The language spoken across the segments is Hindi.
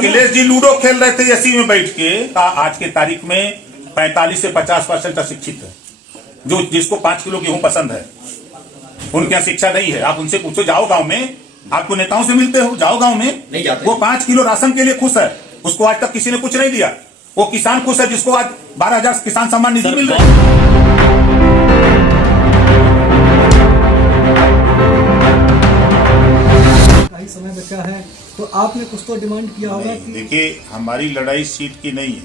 अखिलेश जी लूडो खेल रहे थे एसी में बैठ के। आज के तारीख में 45 से 50% अशिक्षित है, जो जिसको 5 किलो गेहूं पसंद है, उनके यहाँ शिक्षा नहीं है। आप उनसे पूछो, जाओ गांव में, आपको नेताओं से मिलते हो, जाओ गांव में, नहीं जाते। वो 5 किलो राशन के लिए खुश है, उसको आज तक किसी ने कुछ नहीं दिया। वो किसान खुश है जिसको आज 12,000 किसान सम्मान निधि मिल रही है। समय बचा है तो आपने कुछ तो डिमांड किया होगा कि देखिए, हमारी लड़ाई सीट की नहीं है,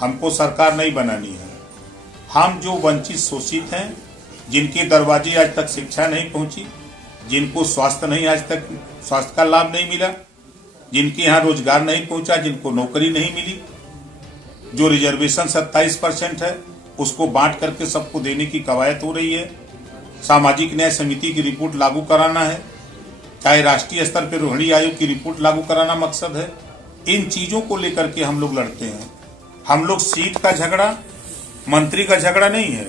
हमको सरकार नहीं बनानी है। हम जो वंचित शोषित हैं, जिनके दरवाजे आज तक शिक्षा नहीं पहुंची, जिनको स्वास्थ्य नहीं, आज तक स्वास्थ्य का लाभ नहीं मिला, जिनके यहाँ रोजगार नहीं पहुंचा, जिनको नौकरी नहीं मिली, जो रिजर्वेशन 27% है उसको बांट करके सबको देने की कवायद हो रही है। सामाजिक न्याय समिति की रिपोर्ट लागू कराना है, चाहे राष्ट्रीय स्तर पर रोहिणी आयोग की रिपोर्ट लागू कराना मकसद है। इन चीजों को लेकर के हम लोग लड़ते हैं। हम लोग सीट का झगड़ा, मंत्री का झगड़ा नहीं है।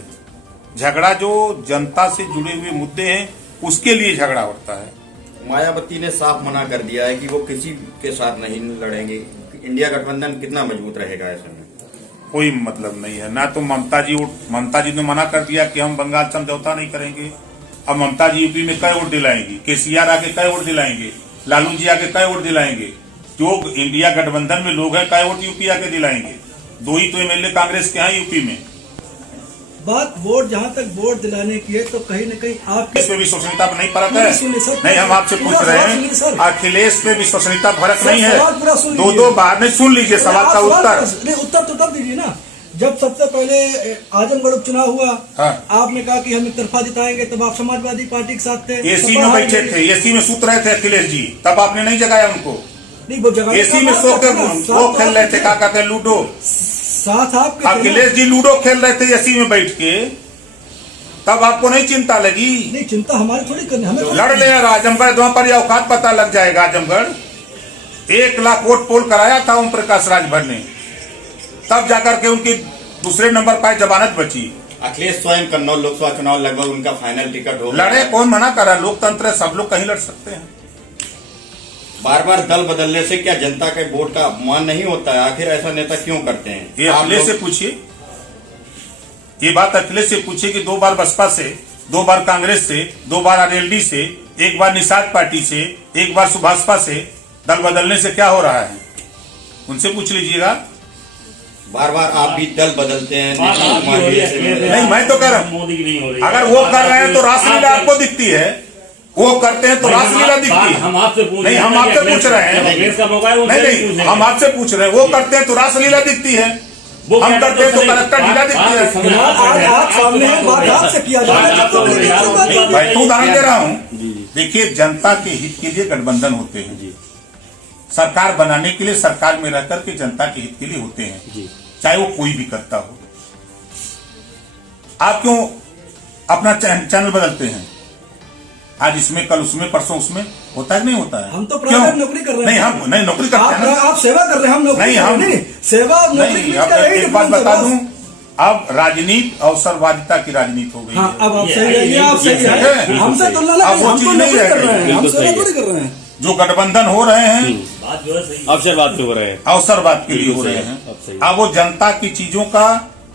झगड़ा जो जनता से जुड़े हुए मुद्दे हैं उसके लिए झगड़ा होता है। मायावती ने साफ मना कर दिया है कि वो किसी के साथ नहीं लड़ेंगे। इंडिया गठबंधन कितना मजबूत रहेगा ऐसे में? कोई मतलब नहीं है ना। तो ममता जी ने मना कर दिया कि हम बंगाल समझौता नहीं करेंगे। अब ममता जी यूपी में कई वोट दिलाएंगी, केसीआर आके कई वोट दिलाएंगे, लालू जी आके कई वोट दिलाएंगे, जो इंडिया गठबंधन में लोग हैं कई वोट यूपी आके दिलाएंगे। 2 ही तो एमएलए कांग्रेस के हैं यूपी में। बात वोट, जहाँ तक वोट दिलाने की है तो कहीं न कहीं आप इसमें विश्वसनीयता नहीं फर्क है। नहीं, हम आपसे पूछ रहे हैं, अखिलेश में विश्वसनीयता फर्क नहीं है। 2 बार नहीं, सुन लीजिए सवाल का उत्तर तो तब दीजिए ना जब सबसे पहले आजमगढ़ उपचुनाव हुआ। हाँ। आपने कहा कि हम एक तरफा जिताएंगे, तब आप समाजवादी पार्टी के साथ थे, एसी में बैठे थे, एसी में सूत रहे थे अखिलेश जी, तब आपने नहीं जगाया उनको। नहीं, वो जगह एसी में सो के वो खेल रहे थे, क्या कहते हैं, लूडो। साथ आपके अखिलेश जी लूडो खेल रहे थे एसी में बैठ के, तब आपको नहीं चिंता लगी? नहीं, चिंता हमारी थोड़ी करनी, हमें लड़ ले। आजमगढ़ वहां पर औकात पता लग जाएगा। आजमगढ़ 1 लाख वोट पोल कराया था ओम प्रकाश राजभर ने, तब जाकर के उनकी दूसरे नंबर पर जमानत बची। अखिलेश स्वयं कन्नौज लोकसभा चुनाव लगभग उनका फाइनल टिकट हो लड़े, कौन मना करा? लोकतंत्र है, सब लोग कहीं लड़ सकते हैं। बार बार दल बदलने से क्या जनता के वोट का अपमान नहीं होता है? आखिर ऐसा नेता क्यों करते हैं? ये अखिलेश से पूछिए, ये बात अखिलेश से पूछिए कि 2 बार बसपा से, 2 बार कांग्रेस से, 2 बार आरएलडी से, 1 बार निषाद पार्टी से, 1 बार सुभाषपा से दल बदलने से क्या हो रहा है, उनसे पूछ लीजिएगा। बार बार आप भी दल बदलते हैं। नहीं, मैं तो कह रहा हूँ, अगर वो कर रहे हैं तो रासलीला आपको दिखती है, वो करते हैं तो रासलीला दिखती है। हम आपसे पूछ नहीं, हम आपसे पूछ रहे हैं। नहीं, हम आपसे पूछ रहे हैं, वो करते हैं तो रासलीला दिखती है, हम करते हैं तो कलेक्टर ढीला दिखती है। मैं तो उदाहरण दे रहा हूँ। देखिए, जनता के हित के लिए गठबंधन होते हैं, सरकार बनाने के लिए सरकार में रहकर के जनता के हित के लिए होते हैं, चाहे वो कोई भी करता हो। आप क्यों अपना चैनल बदलते हैं? आज इसमें, कल उसमें, परसों उसमें, होता है नहीं होता है? हम तो प्राइवेट नौकरी कर रहे हैं। नहीं, हम नहीं नौकरी करते हैं। आप सेवा कर रहे हैं, हम नौकरी नहीं, हम नहीं, सेवा और नौकरी नहीं। अब एक बात बता दूं, अब राजनीति अवसरवादिता की राजनीति हो गई है। अब आप सही है, आप सही है, हमसे तुलना नहीं, हम तो नौकरी कर रहे हैं, हम सेवा थोड़ी कर रहे हैं। जो गठबंधन हो रहे हैं अवसरवाद पे हो रहे हैं, अवसरवाद के लिए हो रहे हैं। अब वो जनता की चीजों का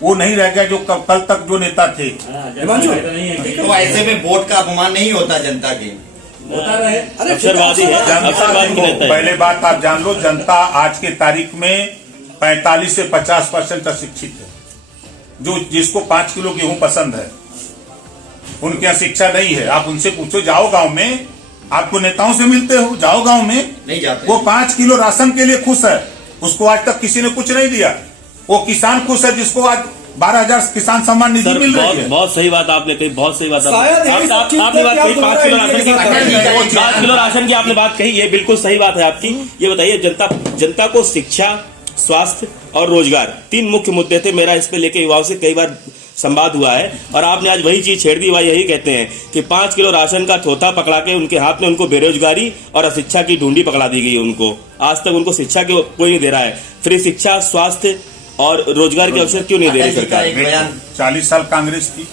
वो नहीं रह गया जो कल तक जो नेता थे। तो ऐसे में वोट का अपमान नहीं होता जनता की? अवसरवादी है, अवसरवादी नेता है। पहले बात आप जान लो, जनता आज के तारीख में 45 से 50% अशिक्षित है, जो जिसको 5 किलो गेहूं पसंद है, उनके यहाँ शिक्षा नहीं है। आप उनसे पूछो, जाओ गांव में, आपको नेताओं से मिलते हो, जाओ गांव में, नहीं जाते। वो 5 किलो राशन के लिए खुश है, उसको आज तक किसी ने कुछ नहीं दिया। वो किसान खुश है जिसको आज 12,000 किसान सम्मान निधि मिल रही है। बहुत सही बात आपने कही, बहुत सही बात आपने बात कही। 5 किलो राशन की, 5 किलो राशन की आपने बात कही, ये बिल्कुल सही बात है आपकी। ये बताइए, जनता को शिक्षा, स्वास्थ्य और रोजगार 3 मुख्य मुद्दे थे। मेरा इस पे लेके युवाओं से कई बार संवाद हुआ है और आपने आज वही चीज छेड़ दी। वह यही कहते हैं कि 5 किलो राशन का थोथा पकड़ा के उनके हाथ में उनको बेरोजगारी और अशिक्षा की ढूंढी पकड़ा दी गई है। उनको आज तक उनको शिक्षा के कोई नहीं दे रहा है। फ्री शिक्षा, स्वास्थ्य और रोजगार के अवसर क्यों नहीं दे रही सरकार? 40 साल कांग्रेस थी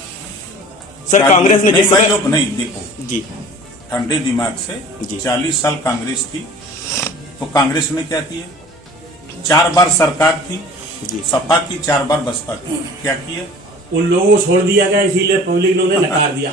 सर, कांग्रेस ने जिस नहीं, देखो जी, ठंडे दिमाग से 40 साल कांग्रेस थी, तो कांग्रेस ने क्या किया? 4 बार सरकार थी, सपा की, 4 बार बसपा की, क्या किया? उन लोगों को छोड़ दिया गया, इसीलिए पब्लिक लोगों ने नकार दिया।